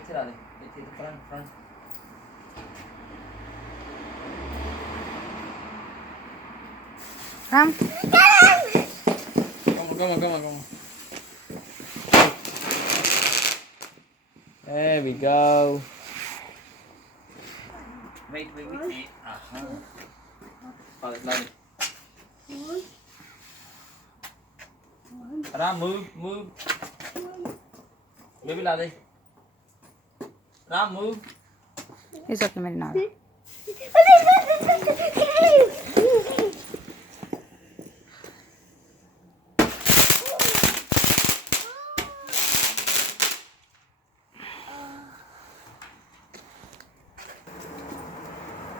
ਇੱਥੇ ਲਾ ਦੇ ਇੱਥੇ front front Come. Come on. There we go. Wait. Hold it. Ram, move. Baby, ला दे. Ram, move. It's okay, मेरे नाल.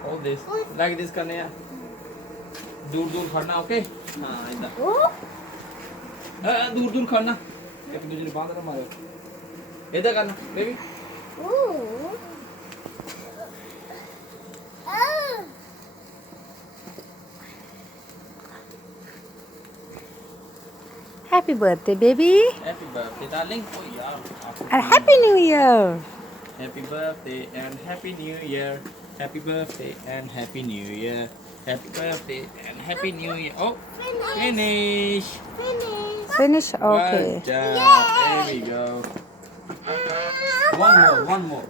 Hold this. Like this करने हैं. दूर खड़ना, okay? हाँ, इधर. दूर खड़ना. एक दूसरे बांध रहा मारो. इधर करना, baby. Happy birthday, baby. Happy birthday, darling. Oh yeah. And Happy New Year. Happy birthday and Happy New Year. Happy birthday and Happy New Year. Happy birthday and Happy New Year. Oh, finish. Finish? Okay. Good job. There we go. One more.